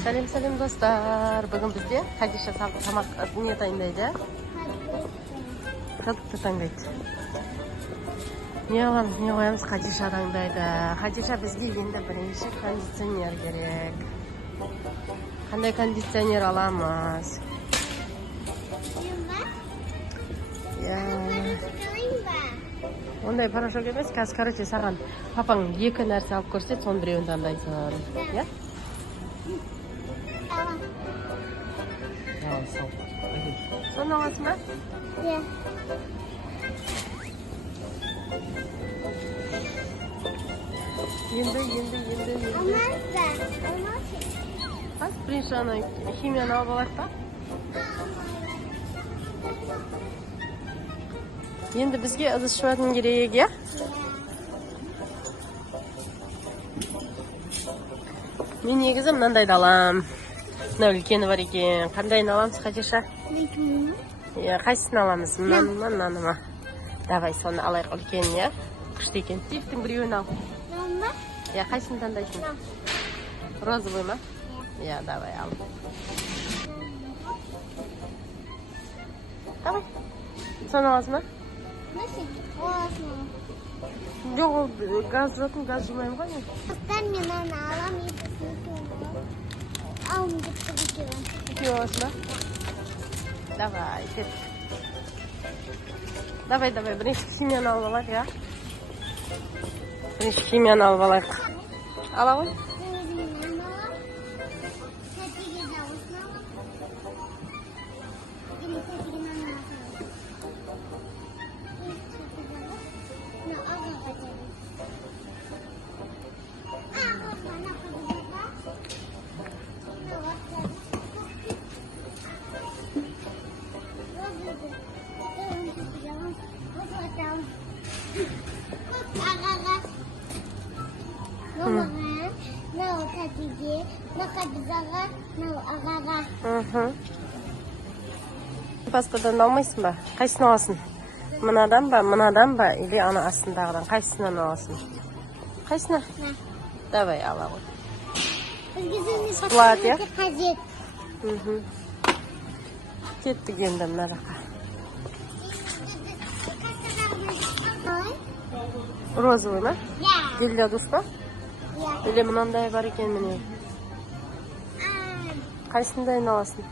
Сәлем достар. Бүгін бізде Хадиша тамақ не дайындайды? Продукты таңдайды. Не аламыз, не қоямыз? Хадиша таңдайды. Хадиша бізге енді бірінші кондиционер керек. Қандай кондиционер аламыз? Ондай порошок емес, қазір короче саған папаң екі нәрсе алып көрсет, соның біреуін таңдайсың. Я? Соны аласың ба? Иә. Енді. Алмаз? Бірінші ана химияны алып алайық па? Енді бізге ыдыс жуатын керек, я? Мен негізі мынандайды алам. Мына үлкені бар екен. Қандайын аламыз, Хадиша? Қайсысын аламыз? Мынаны ма? Давай, соны алайық, үлкен, я? Күшті екен. Типтің біреуін ал. Я, қайсысын таңдайсың? Розовый ма? Я, давай, ал. Давай. Соны аласың ба? Жоқ, газ жоқын, газ жумайым ғой мен. Мен аны алам, алым деп тұрып Екеу аласың ба? Давай, кет. Давай, бірінші химияны алып алайық, я? Бірінші химияны алып алайық. Ала ғой? Паспадан алмайсың ба? Қайсыны аласың? Мынадан ба, или ана астындағыдан? Қайсынан аласың? Қайсына? Давай, ала ғой. Сатылады, я? Кеттік енді мына жаққа. Розовый ма? Гель душ па? Или мынандай бар екен міне. Қайсындайын аласың?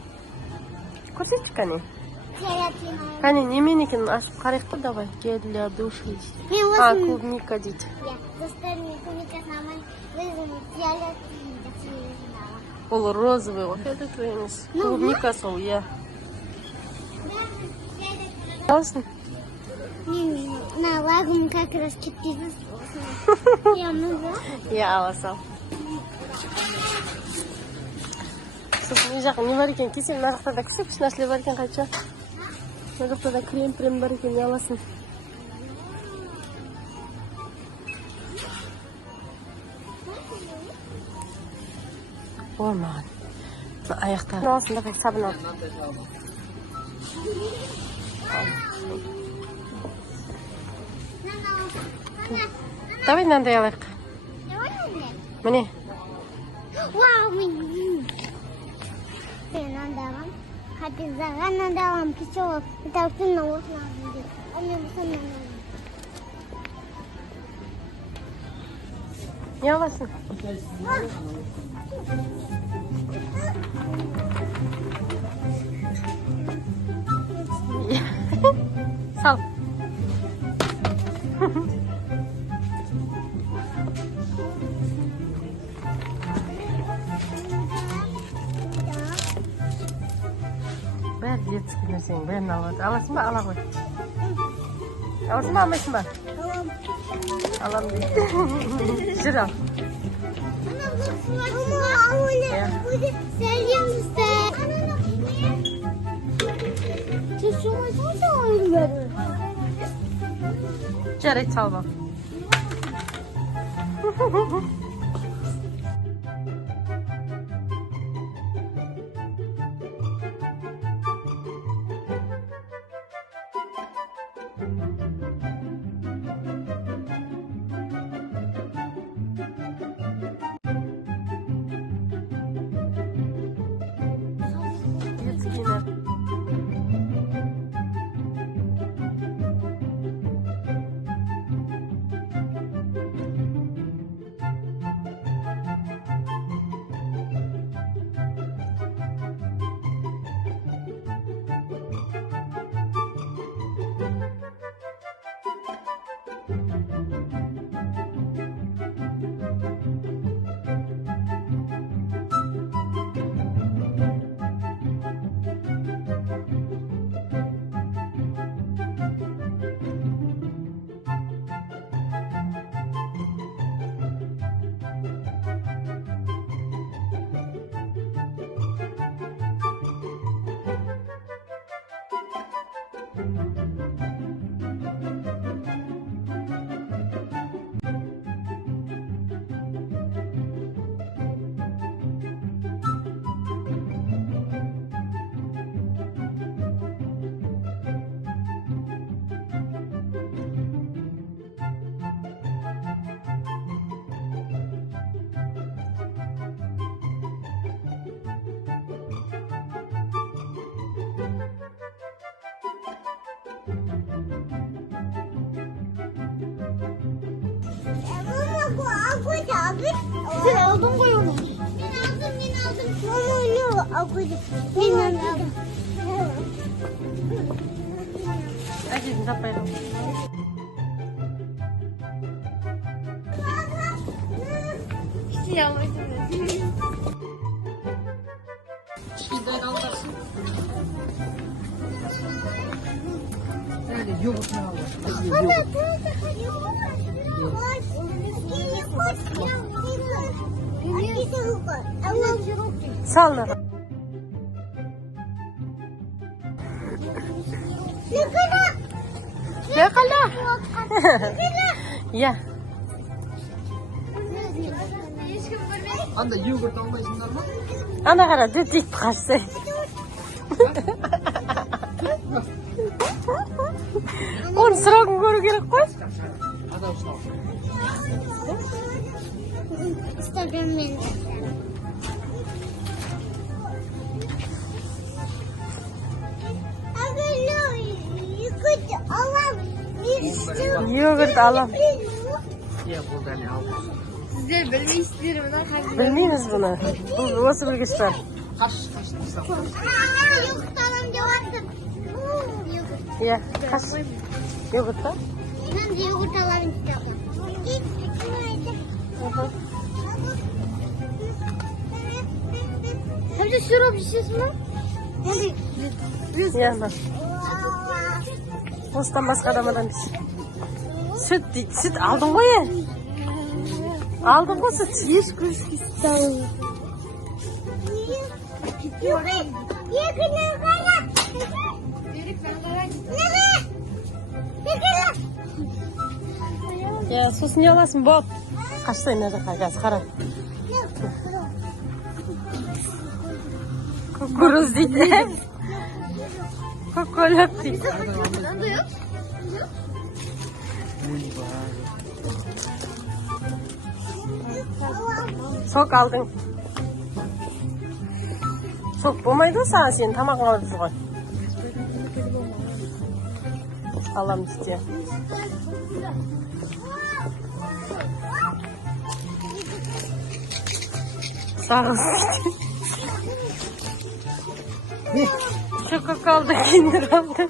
Көрсетші кәне. Кәне, немен екен ашып қарайық та, давай. Гель для душа. Клубника дейді. Ол розовый ғой. Клубника сол, я. Аласың? На лагум как раз кеткеніз. Я аласам. Не жақын, не бар екен? Кесел, мына жақта да күшік нәрселер бар екен, қайтша? Мына жақта да крем бар екен, не аласың? Болмаған. Аяқтар. Ne olsun, давай, сабын ал. Давай мынандай алайық. Міне. Мен андағам, Хадизаға андағам, кеше ол, үтәуктің осыны алдым деп. Ал мен бұсын андағам. Не аласың? Сал. Бәрі детский нәрсең, бәрін алады. Аласың ба? Ала ғой. Аласың ба, алмайсың ба? Алам дейді. Жүр ал. Жарайды, сал ба. Sen aldın koy onu. Ben aldım. Yok, aldım. Ben aldım. Әкесін таппай қалды. İşte yavaş. Сал. Yakala. Ya. Anda yogurt almaysınlar mı? Ana qara düdük qarsa. Onu sırağın görü gerek koy. Adam sağ ol. İstedim ben. Yogurt alam. Ya burada ne al? Sizler bilmek istiyorum. Bilmeyiniz bunu. Bu nasıl bilgisayar? Kaç tutsam. Yoğurt alalım cevaptım. Yoğurt. Ya kaç? Yogurt da? Ben de yoğurt alalım istiyorum. Hem de şurup şişesi mi? Ya bak. Ostan başka adamadan biz. Süt aldın mı ya? Aldın mı süt? Hiç kuş istiyorum. Ya sosun yalasın bol. Kaçtayın nerede kayacağız? Kara. Kukuruz değil. Kokolak değil. Çok aldın. Çok bulmaydın sen senin tamamına düzgün. Allah'ım istiyor. Sağ olsun. Çok kaldı, kendi kaldı.